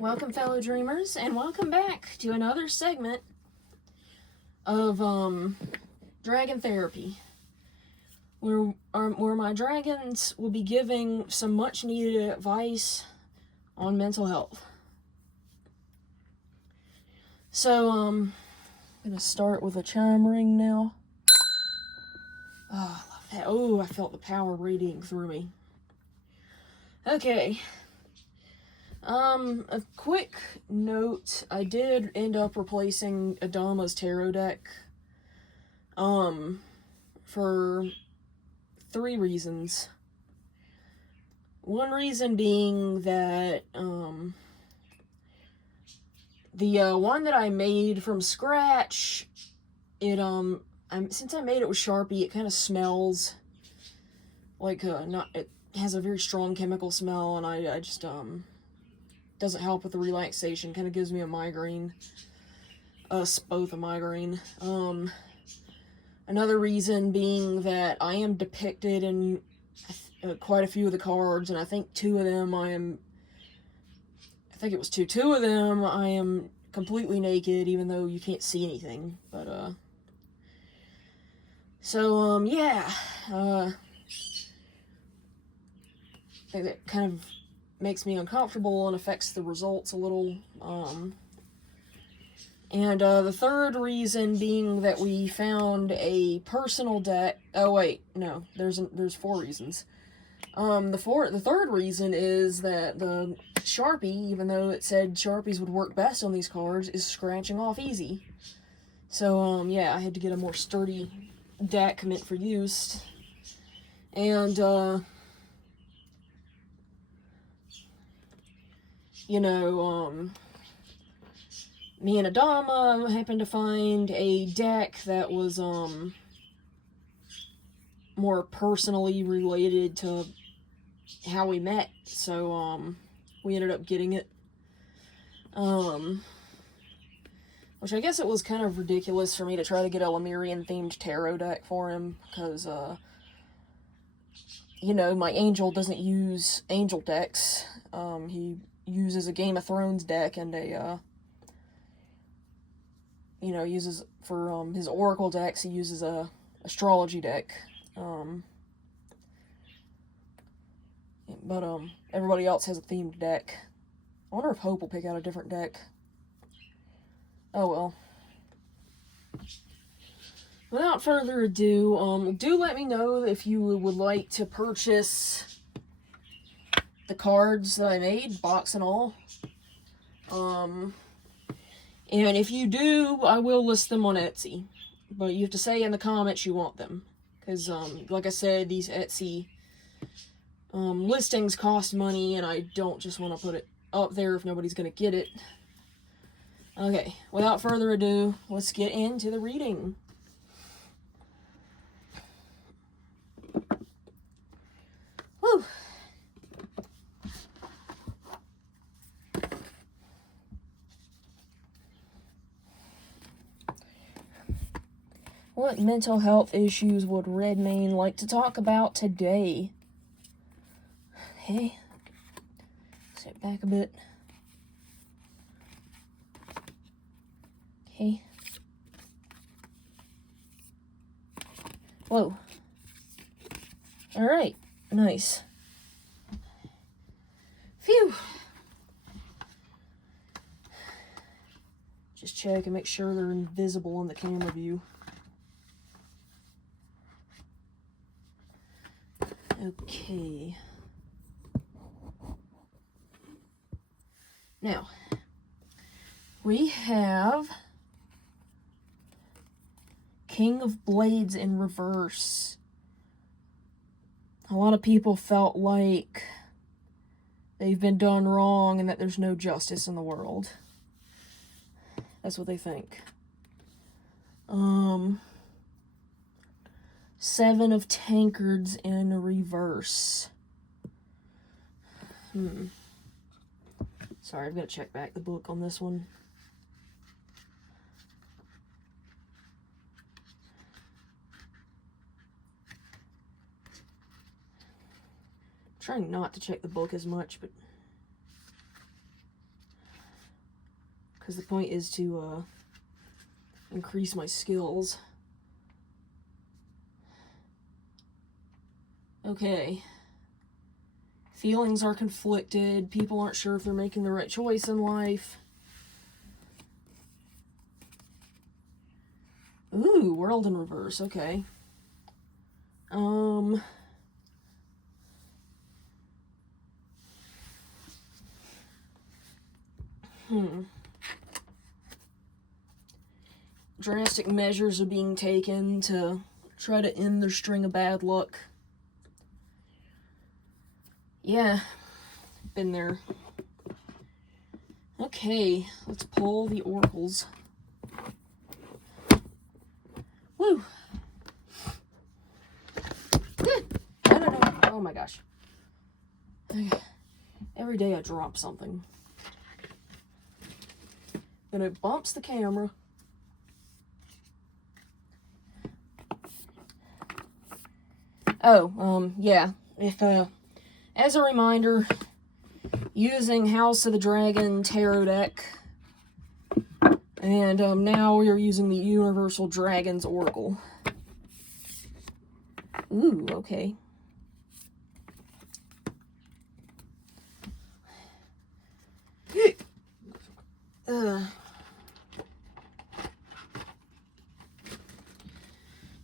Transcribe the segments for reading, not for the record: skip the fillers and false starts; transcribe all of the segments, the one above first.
Welcome, fellow dreamers, and welcome back to another segment of Dragon Therapy, where my dragons will be giving some much needed advice on mental health. So I'm gonna start with a chime ring now. Oh, I love that. Oh, I felt the power radiating through me. Okay. A quick note, I did end up replacing Adama's tarot deck, for 3 reasons. One reason being that, the, one that I made from scratch, it, since I made it with Sharpie, it kind of smells like, it has a very strong chemical smell, and I just, doesn't help with the relaxation, kind of gives me a migraine, us both a migraine. Another reason being that I am depicted in quite a few of the cards, and I think 2 of them I think it was 2 of them I am completely naked, even though you can't see anything, but, so, yeah, I think that kind of makes me uncomfortable and affects the results a little. And the third reason being that we found a personal deck. Oh wait, no, there's 4 reasons. The third reason is that the Sharpie, even though it said Sharpies would work best on these cards, is scratching off easy. So yeah, I had to get a more sturdy deck meant for use. And you know, me and Adama happened to find a deck that was, more personally related to how we met, so, we ended up getting it. Which I guess it was kind of ridiculous for me to try to get a Lemurian-themed tarot deck for him, because, you know, my angel doesn't use angel decks. He uses a Game of Thrones deck and a, you know, uses for his oracle decks, he uses a astrology deck. But everybody else has a themed deck. I wonder if Hope will pick out a different deck. Oh well. Without further ado, do let me know if you would like to purchase the cards that I made, box and all. And if you do, I will list them on Etsy. But you have to say in the comments you want them. Because, like I said, these Etsy listings cost money, and I don't just want to put it up there if nobody's going to get it. Okay, without further ado, let's get into the reading. Whew. What mental health issues would Redmane like to talk about today? Okay. Sit back a bit. Okay. Whoa. Alright. Nice. Phew. Just check and make sure they're invisible in the camera view. Okay. Now, we have King of Blades in reverse. A lot of people felt like they've been done wrong and that there's no justice in the world. That's what they think. 7 of Tankards in reverse. Sorry, I've got to check back the book on this one. I'm trying not to check the book as much, but because the point is to increase my skills. Okay. Feelings are conflicted. People aren't sure if they're making the right choice in life. Ooh, world in reverse. Okay. Drastic measures are being taken to try to end their string of bad luck. Yeah, been there. Okay, let's pull the oracles. Woo! No. Oh my gosh. Every day I drop something. Then it bumps the camera. Oh, yeah. If, as a reminder, using House of the Dragon tarot deck. And, now we are using the Universal Dragon's Oracle. Ooh, okay.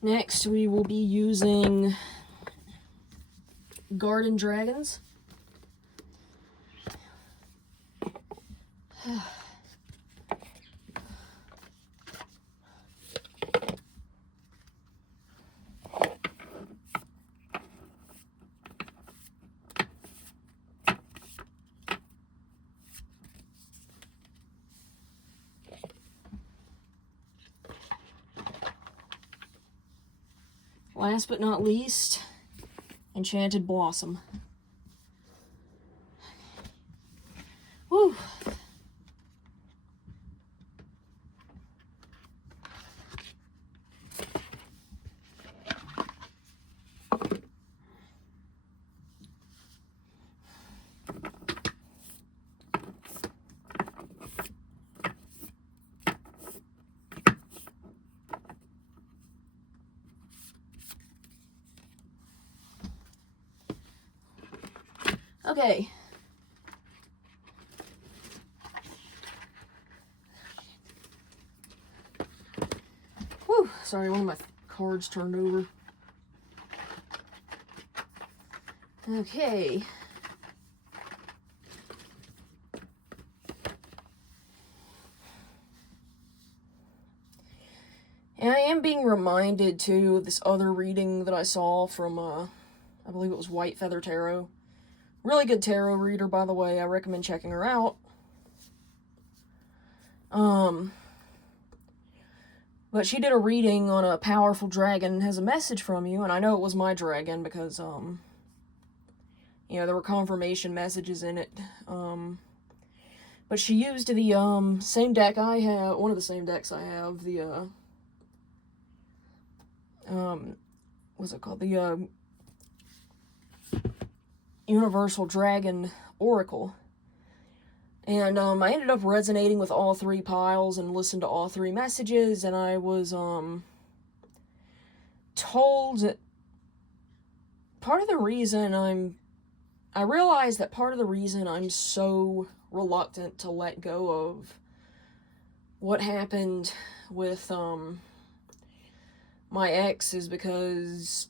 Next, we will be using Garden Dragons. Last but not least, Enchanted Blossom. Woo! Okay. Whew, sorry, one of my cards turned over. Okay. And I am being reminded, too, of this other reading that I saw from, I believe it was White Feather Tarot. Really good tarot reader, by the way. I recommend checking her out. But she did a reading on a powerful dragon has a message from you, and I know it was my dragon because, you know, there were confirmation messages in it. But she used the, same deck I have, one of the same decks I have, the, what's it called? The, Universal Dragon Oracle. And, I ended up resonating with all three piles and listened to all three messages, and I was, told that part of the reason I realized that part of the reason I'm so reluctant to let go of what happened with, my ex is because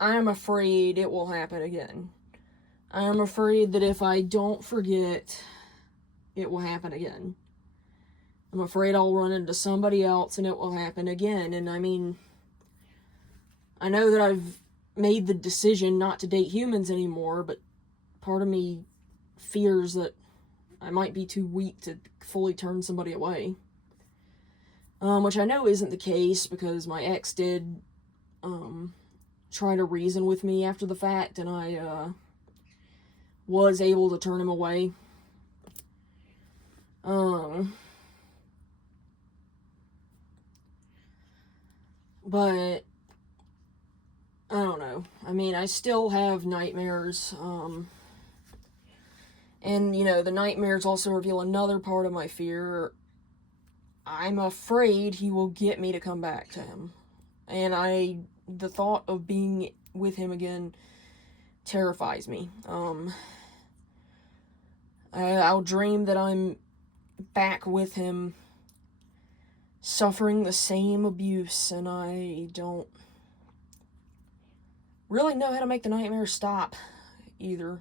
I'm afraid it will happen again. I'm afraid that if I don't forget, it will happen again. I'm afraid I'll run into somebody else and it will happen again. And I mean, I know that I've made the decision not to date humans anymore, but part of me fears that I might be too weak to fully turn somebody away. Which I know isn't the case because my ex did, try to reason with me after the fact, and I, was able to turn him away. But I don't know. I mean, I still have nightmares, And, you know, the nightmares also reveal another part of my fear. I'm afraid he will get me to come back to him. And the thought of being with him again terrifies me. I'll dream that I'm back with him, suffering the same abuse, and I don't really know how to make the nightmare stop either.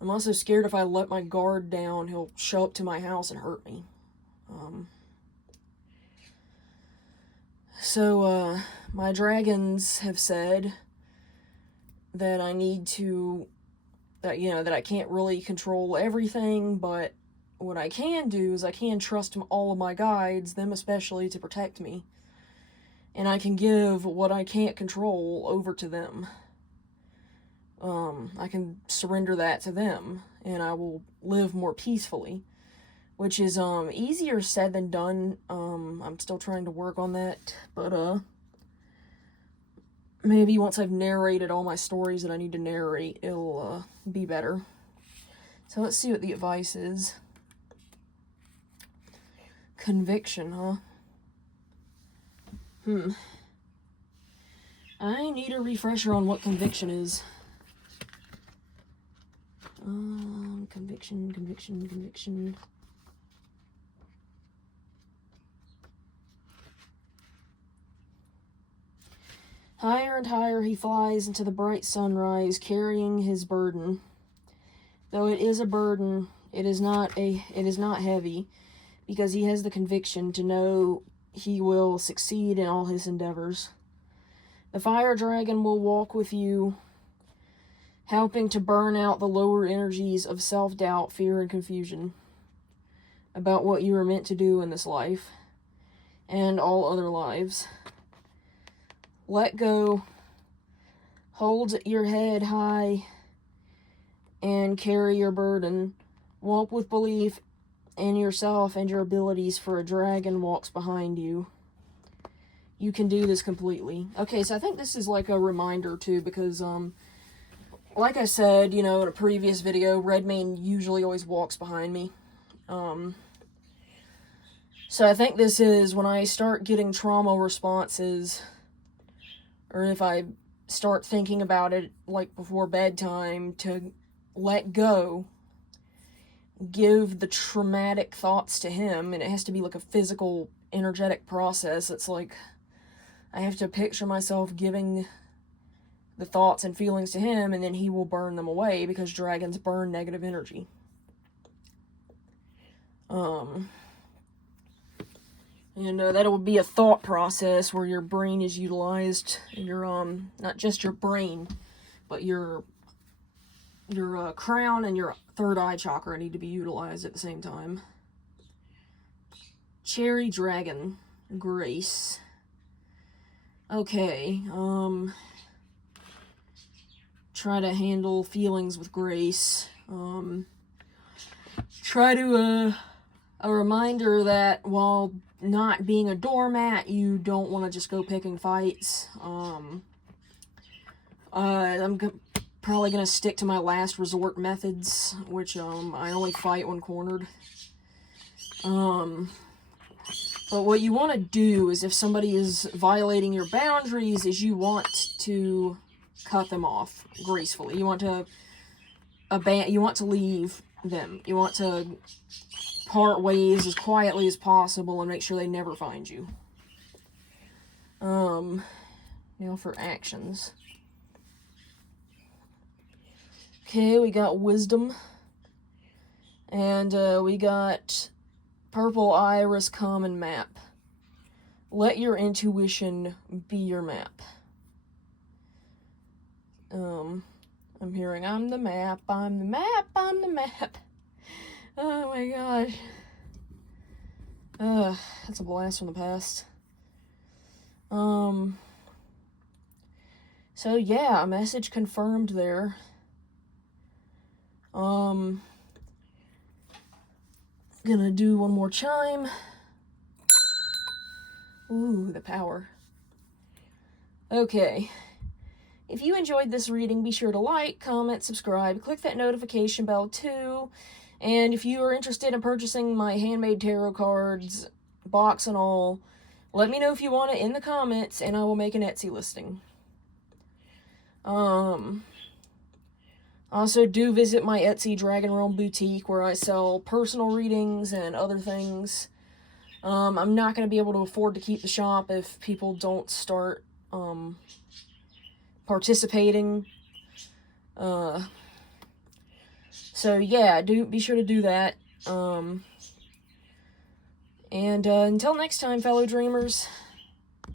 I'm also scared if I let my guard down, he'll show up to my house and hurt me. So, my dragons have said that I need to, that I can't really control everything, but what I can do is I can trust all of my guides, them especially, to protect me. And I can give what I can't control over to them. I can surrender that to them, and I will live more peacefully, which is, easier said than done. I'm still trying to work on that, but, maybe once I've narrated all my stories that I need to narrate, it'll, be better. So let's see what the advice is. Conviction, huh? I need a refresher on what conviction is. Conviction. Higher and higher he flies into the bright sunrise, carrying his burden. Though it is a burden, it is not heavy, because he has the conviction to know he will succeed in all his endeavors. The fire dragon will walk with you, helping to burn out the lower energies of self-doubt, fear, and confusion about what you are meant to do in this life and all other lives. Let go, hold your head high, and carry your burden. Walk with belief in yourself and your abilities, for a dragon walks behind you. You can do this completely. Okay, so I think this is like a reminder too, because, like I said, you know, in a previous video, Redmane usually always walks behind me. So I think this is when I start getting trauma responses, or if I start thinking about it, like, before bedtime, to let go, give the traumatic thoughts to him, and it has to be like a physical, energetic process. It's like, I have to picture myself giving the thoughts and feelings to him, and then he will burn them away, because dragons burn negative energy. And that will be a thought process where your brain is utilized, your, not just your brain, but your crown and your third eye chakra need to be utilized at the same time. Cherry Dragon, Grace. Okay, try to handle feelings with grace. Try to, a reminder that while not being a doormat, you don't want to just go picking fights. I'm probably going to stick to my last resort methods, which, I only fight when cornered. But what you want to do is, if somebody is violating your boundaries, is you want to cut them off gracefully. You want to leave them. You want to part ways as quietly as possible and make sure they never find you. Now for actions. Okay, we got wisdom. And we got purple iris common map. Let your intuition be your map. I'm hearing, I'm the map, I'm the map, I'm the map. Oh my gosh. That's a blast from the past. So yeah, a message confirmed there. Gonna do one more chime. Ooh, the power. Okay. If you enjoyed this reading, be sure to like, comment, subscribe, click that notification bell too. And if you are interested in purchasing my handmade tarot cards, box and all, let me know if you want it in the comments, and I will make an Etsy listing. Also, do visit my Etsy Dragon Realm boutique, where I sell personal readings and other things. I'm not going to be able to afford to keep the shop if people don't start participating. So yeah, be sure to do that. And until next time, fellow dreamers.